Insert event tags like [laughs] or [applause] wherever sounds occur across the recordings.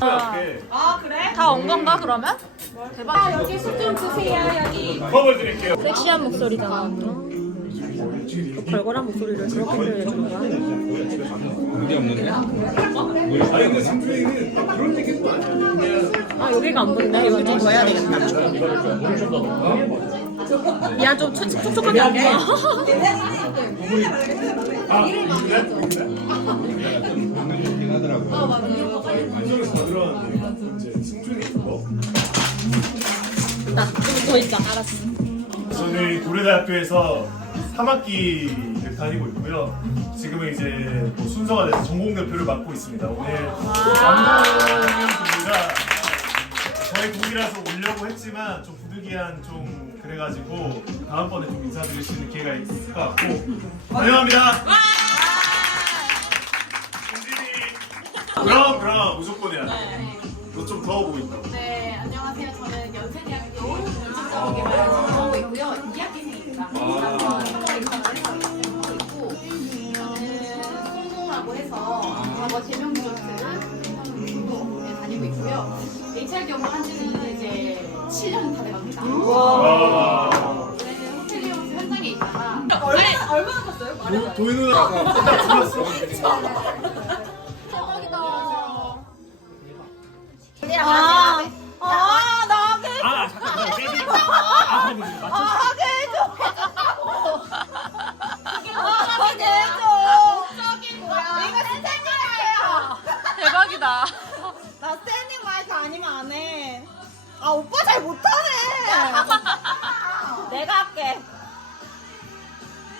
아 그래? 다 온 건가 그러면? 대박. 여기 술 좀 주세요 여기. 컵을 드릴게요. 섹시한 목소리잖아. 걸걸한 목소리를 그렇게 들려주는 아니 근데 상준이는 그런 얘기도 아니야. 아 여기가 안 보이네. 이거 좀더 해야 되겠다. 야 좀 촉촉하게 안 보여. 아 안정에서 더 들어왔는데 이제 승준이 뭐? 나좀더 있자. 알았어. 저는 고려대학교에서 3학기를 다니고 있고요. 지금은 이제 뭐 순서가 돼서 전공 대표를 맡고 있습니다. 오늘 분이가 저희 동이라서 오려고 했지만 좀 부득이한 좀 그래가지고 다음번에 좀 인사드릴 수 있는 기회가 있을 것 같고 환영합니다. 그럼 그럼 무조건 해야 돼. 너좀 더워 보인다. 네 안녕하세요. 저는 연세대학교 인지적개발 전공하고 있고요. 2학기생입니다. 3학년 입학을 해서 하고 있고 저는 송도라고 해서 과거 제명조트 네, 다니고 있고요. HR 경험 한 지는 이제 7년 다 돼갑니다. 와. 올해는 호텔리용스 현장에 있다가 얼마나 얼마나 컸어요? 도, 도희 누나 깜짝 놀랐어. 아. 아, 해줘. 아, 해줘. 저기 뭐야? 이거 스탠딩이에요. 대박이다. 나 스탠딩 마이크 아니면 안 해. 아, 오빠 잘 못하네. 내가 할게.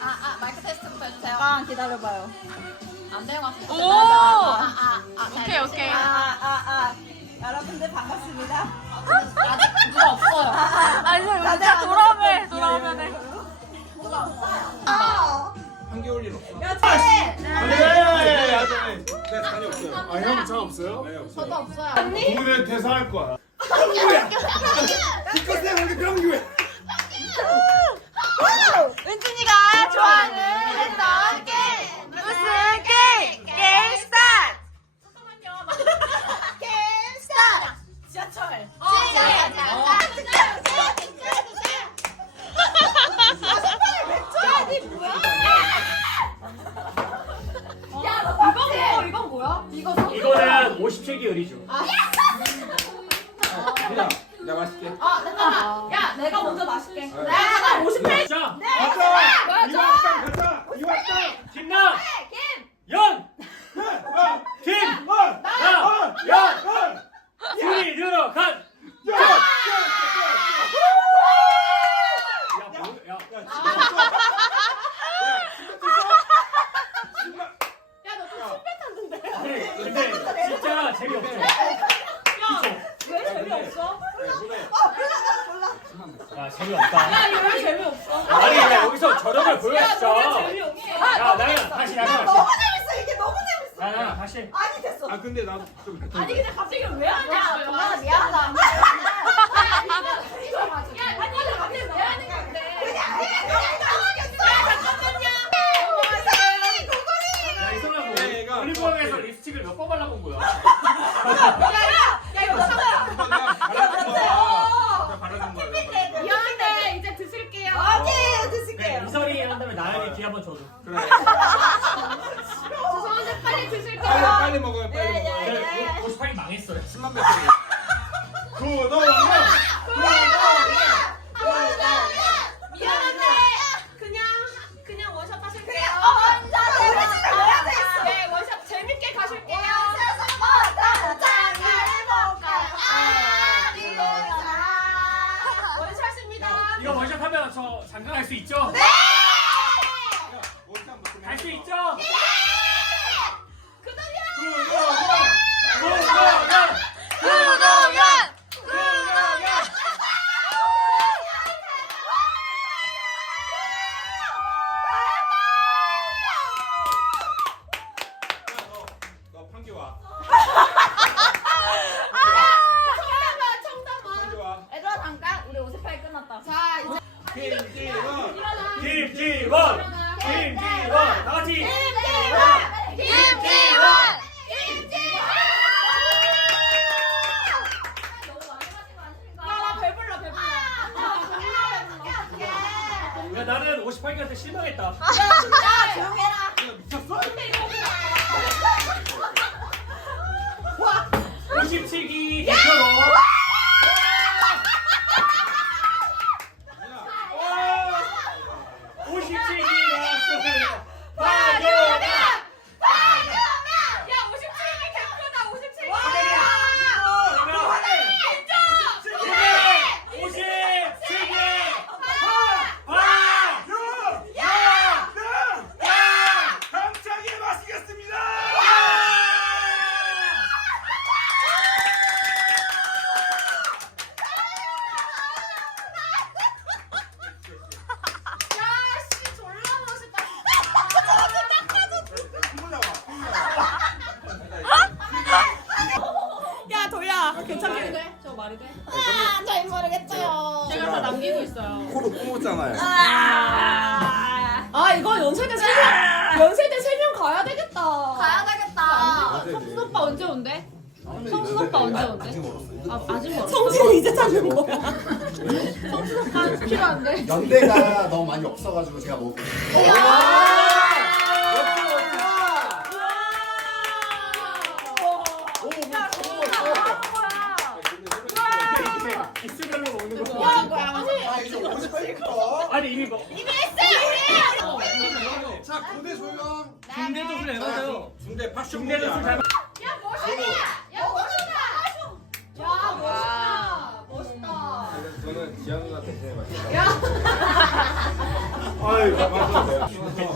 아, 아, 마이크 테스트부터 해주세요. 잠깐 기다려봐요. 안 같아요. 오! 아, 아, 아. 차 없어요? 네, 없어요. 저도 없어요. 동훈이는 대사할 거야. 기껏 세 그럼 왜? 은준이가 좋아하는 했던 게 57기 의리죠. 누나, 나 맛있게. 아, 잠깐만. 야, 내가 먼저 마실게. 네. 내가 58. 자, 가자. 이화당 가자. 이화당. 김남, 김. 연, 네. 김, 원. 나, 연, 둘이 들어간. 야, 뭐, 야, 야, 너좀 신발 탔는데. 아니, 근데 진짜 재미없죠. 왜 재미없어? 야, 재미없다. 야, 이거 왜 재미없어? 아니, 야, 여기서 저력을 야, 보여주죠. 너왜 재미없어? 야, 나야, 다시, 나야, 너무 다시. 재밌어. 이게 너무 재밌어. 야, 야, 다시. 아니 됐어. 아 근데 나도 좀. 아니, 근데 갑자기 왜 하냐? 정말 미안하다. 야, 이거를 갑자기 왜 하는 건데? 그냥 해. 그냥 당황했어. 야, 잠깐만요. 사랑이 고고리. 야, 이성아, 야, 얘가 뭐, 일본에서 립스틱을 몇 번 발라본 거야? 야, 이거 참아. 나 바라는 거야. 나 바라는 거야. 미안한데 이제 드실게요. 오케이 그래, 드실게요. 이설이 한다면 나에게 기회 한번 줘줘. 그래. 죄송한데 빨리 드실게요. 빨리 빨리 먹어요. 빨리 예, 예, 먹어요. 예. 네, 98이 망했어요. 10만 배 소리. 구독. 미안한데 그냥 그냥 원샷 하실게요. 네, 재밌게 가실게요. 원샷입니다. 이거 원샷 하면 저 장가 갈 수 있죠? 네. 했다. 야, 진짜 아, 조용히 해라. 미쳤어? 아. 와, 57기 대표로 모르게? 아, 잘 모르겠어요. 제가 다 남기고 있어요. 코로 뿜었잖아요. 아, 아 이거 연세 대 세명 연세 대 세 명 가야 되겠다. 가야 되겠다. 성준 오빠 언제 온대? 성준 오빠 언제 온대? 아, 아직 멀었어. 아, 성진이 이제 찾는 거. 성준 오빠 필요한데. 연대가 너무 많이 없어가지고 제가 못. 이야. 기스별로 먹는 야? 멋있다. 저는 지안 같은 사람 맞아요. 야. 아이, 맞아요. [laughs]